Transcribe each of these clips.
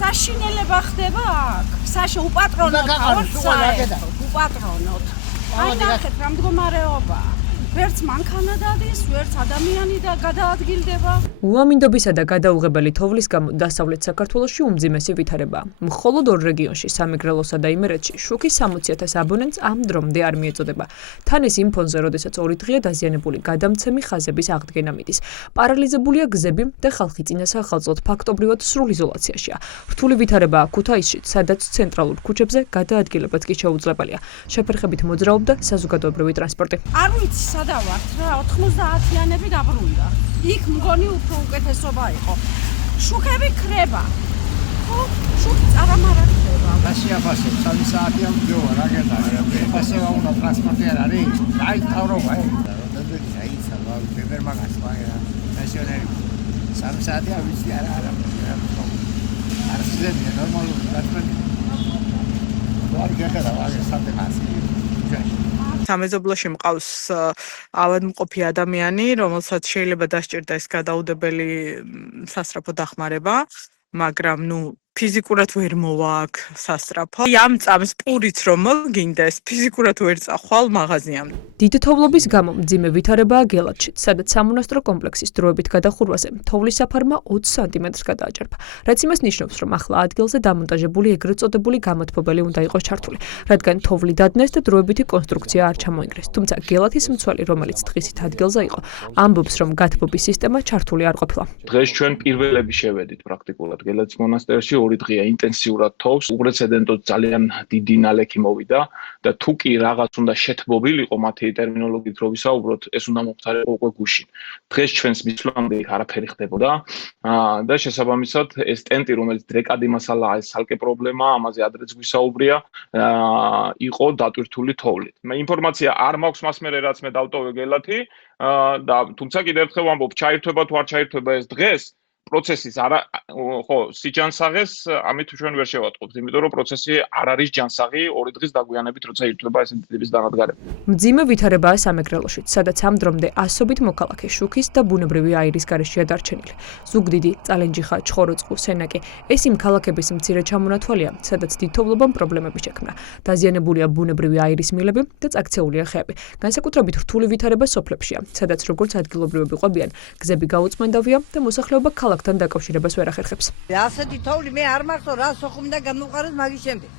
საშინელება ხდება აქ. უპატრონოთ უპატრონოთ. აი ნახეთ რა მდგომარეობა. ვერც მანქანა დადის, ვერც ადამიანი და გადაადგილდება. უამინდობისა და გადაუღებელი თოვლის გამო დასავლეთ საქართველოში უმძიმესი ვითარებაა. მხოლოდ ორ რეგიონში, სამეგრელოსა და იმერეთში, შუქის 60,000 აბონენტს ამ დრომდე არ მიეწოდება. თან ეს იმ ფონზე, როდესაც ორი დღეა დაზიანებული გადამცემი ხაზების აღდგენა მიდის. პარალიზებულია გზები და ხალხი წინასახალწლოდ ფაქტობრივად სრულ იზოლაციაშია. რთული ვითარებაა ქუთაისში, სადაც ცენტრალურ ქუჩებზე გადაადგილებაც კი შეუძლებელია. შეფერხებით მოძრაობდა საზოგადოებრივი ტრანსპორტი. არ ვიცი სადა ვართ რა 90-იანები დაბრუნდა. იქ მგონი უფრო უკეთესობა იყო. შუქები ქრება. ხო, შუქი წარამარა ქრება. დასიაფასე 3 საათია მძოა რა გეტყვი. ასე უნდა ტრანსპორტი არ არის. აი თავრობა აი სალა ბებერ მაგას ვაია. ნაციონალი 3 საათია ვიცი არა. არ შეიძლება ნორმალური ტრანსპორტი. ვარ გეხარა ვაგე სანდეხასი. სამეზობლოში მყავს ავადმყოფი ადამიანი, რომელსაც შეიძლება დასჭირდა ეს გადაუდებელი სასწრაფო დახმარება, მაგრამ ფიზიკურად ვერ მოვა აქ სასწრაფო. ამ წამს პურიც რომ მოგინდეს, ფიზიკურად ვერ წახვალ მაღაზიამდე. დიდი თოვლობის გამო მძიმე ვითარებაა გელათში, სადაც სამონასტრო კომპლექსის დროებით გადახურვაზე თოვლის საფარმა 20 სანტიმეტრს გადააჭერბა. რაც იმას ნიშნავს, რომ ახლა ადგილზე დამონტაჟებული ეგრეთ წოდებული გამოთბობელი უნდა იყოს ჩართული, რადგან თოვლი დადნეს და დროებითი კონსტრუქცია არ ჩამოინგრეს. თუმცა გელათის მცველი, რომელიც დღისით ადგილზე იყო, ამბობს, რომ გათბობის სისტემა ჩართული არ ყოფილა. დღეს ჩვენ პირველები შევედით პრაქტიკულად გელათის მონასტერში. 2 დღეა ინტენსიურად თოვს, უპრეცედენტოდ ძალიან დიდი ნალექი მოვიდა და თუ კი რაღაც უნდა შეთბობილიყო მათი ტერმინოლოგიით რო ვისაუბროთ, ეს უნდა მოხდარიყო უკვე გუშინ. დღეს ჩვენს მისვლამდე არაფერი ხდებოდა და შესაბამისად ეს ტენტი, რომელიც დრეკადი მასალაა, ეს ცალკე პრობლემაა, ამაზე ადრეც ვისაუბრია, იყო დატვირთული თოვლით. მე ინფორმაცია არ მაქვს მას მერე რაც მე დავტოვე გელათი და თუმცა კიდევ ერთხელ ვამბობ, ჩაირთვება თუ არ ჩაირთვება ეს დღეს პროცესის სიჯანსაღეს ამით ჩვენ ვერ შევატყობთ, იმიტომ რომ პროცესი არ არის ჯანსაღი 2 დღის დაგვიანებით, როცა ირთვება ეს დიდების დანადგარება. მძიმე ვითარებაა სამეგრელოშიც, სადაც ამ დრომდე ასობით მოქალაქე შუქის და ბუნებრივი აირის გარეშეა დარჩენილი. ზუგდიდი, წალენჯიხა, ჩხოროწყუ, სენაკი ეს იმ ქალაქების მცირე ჩამონათვალია, სადაც დიდთოვლობამ პრობლემები შექმნა. დაზიანებულია ბუნებრივი აირის მილები და წაქცეულია ხეები. განსაკუთრებით რთული ვითარება სოფლებშია, სადაც როგორც ადგილობრივები ყვებიან, გზები გაუწმენდავია და მოსახლეობა ქალაქთან დაკავშირებას ვერ ახერხებს. ასეთი თოვლი მე არ მახსოვ რა სოხუმდა გამოყარეს მაგის შემდეგ.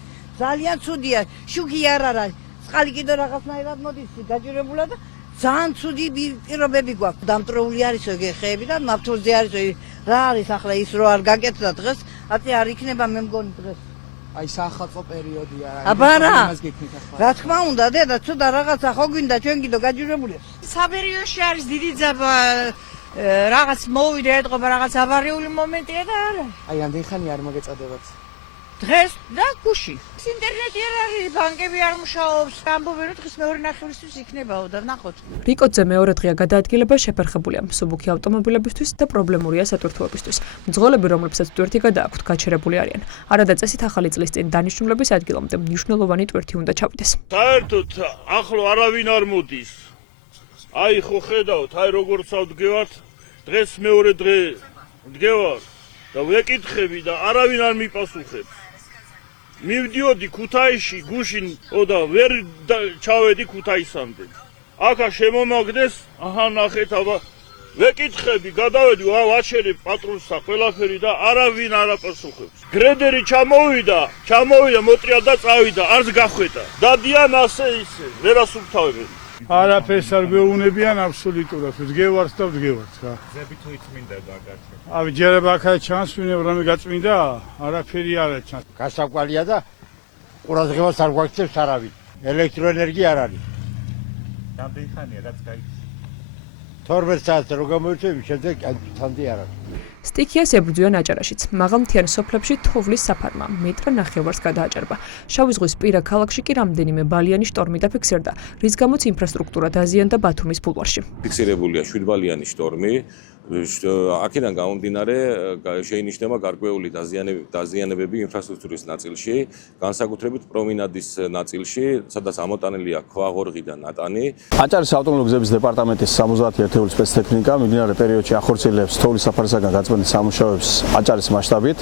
ძალიან ცუდია, შუქი არ არის. წყალი კიდე რაღაცნაირად მოდის გაჭირებულა და ძალიან ცუდი პირობები გვაქვს. დამტრეული არის ხეები და ნავთობზე არის რა არის ახლა ის რო არ გაკეთდა დღეს, ათი არ იქნება მე მგონი დღეს. აი სახალხო პერიოდია რა. აბარა. რა თქმა უნდა დედა, ცუდა რაღაცა ხო გვინდა ჩვენ კიდე გაჭირებული. საბერიოში არის დიდი ძაბა რაღაც მოვიდა ეთყობა რაღაც ავარიული მომენტია და არა. აი ამდენ არ მოგეწოდებათ. დღეს და გუში. ინტერნეტი არ არის, ბანკები არ მუშაობს. ამბობენ რომ დღეს მეორე ნახევრისთვის იქნებაო და ნახოთ. რიკოძე მეორე დღეა გადაადგილება შეფერხებულია მსუბუქი ავტომობილებისთვის და პრობლემურია სატვირთოებისთვის. მძღოლები, რომლებსაც ტვირთი გადააქვთ, გაჩერებული არიან. არადაწესით ახალი წლის წინ დანიშნულების ადგილამდე მნიშვნელოვანი ტვირთი უნდა ჩავიდეს. საერთოდ ახლო არავინ არ მოდის. აი ხო ხედავთ, აი როგორც ავდგევართ, დღეს მეორე დღე ვდგევარ და ვეკითხები და არავინ არ მიპასუხებს. მივდიოდი ქუთაისში, გუშინ და ვერ ჩავედი ქუთაისამდე. აქა შემომაგდეს, აჰა ნახეთ, აბა ვეკითხები, გადავედი, ვაჩერებ პატრულსა ყველაფერი და არავინ არ აპასუხებს. გრედერი ჩამოვიდა, მოტრია და წავიდა, არც გახვედა. დადიან ასე ისე, ვერასუფთავებენ. არაფერს არ გვეუბნებიან აბსოლუტურად, ვდგევართ და ვდგევართ რა. გზები თუ იწმინდება გაჩვენ. ავი ჯერება აქა ჩანსვინე რამე გაწმინდა, არაფერი არ ჩანს. გასაკვალია და ყურადღებას არ გვაქცევს არავინ. ელექტროენერგია არ არის. რამდენი ხანია რაც გაიქცა? 12 საათს რო გამოიწვევი, შემდეგ თანდი არ არის. სტიქიას ებრძვიან აჭარაშიც. მაღალმთიან სოფლებში თოვლის საფარმა მეტრ ნახევარს გადააჭერბა. შავი ზღვის პირა ქალაქში კი რამდენიმე ბალიანი შტორმი დაფიქსირდა, რის გამოც ინფრასტრუქტურა დაზიანდა ბათუმის ბულვარში. ფიქსირებულია 7 ბალიანი შტორმი, აქედან გამომდინარე შეინიშნება გარკვეული დაზიანებები ინფრასტრუქტურის ნაწილში, განსაკუთრებით პრომინადის ნაწილში, სადაც ამოტანილია ქვაღორღი და ნატანი. აჭარის ავტომობილური გზების დეპარტამენტის 71 ერთეული სპეცტექნიკა მიმდინარე პერიოდში ახორციელებს თოვლის საფარისაგან გაწმენდის სამუშაოებს აჭარის მასშტაბით.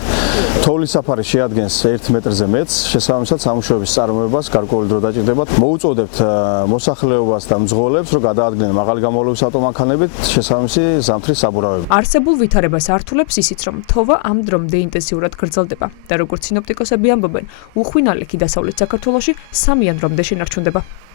თოვლის საფარი შეადგენს 1 მეტრზე მეტს, შესაბამისად სამუშაოების წარმოებას გარკვეული დრო დაჭირდებათ. მოუწოდებთ მოსახლეობას და მძღოლებს, რომ გადაადგნენ მაღალი გამოვლენის ავტომანქანებით შესაბამისი ზამთრის საბურავები. არსებულ ვითარებას ართულებს ისიც, რომ თოვა ამ დრომდე ინტენსიურად გრძელდება და როგორც სინოპტიკოსები ამბობენ, უხვინალექი დასავლეთ საქართველოში 3 იანვრამდე შენარჩუნდება.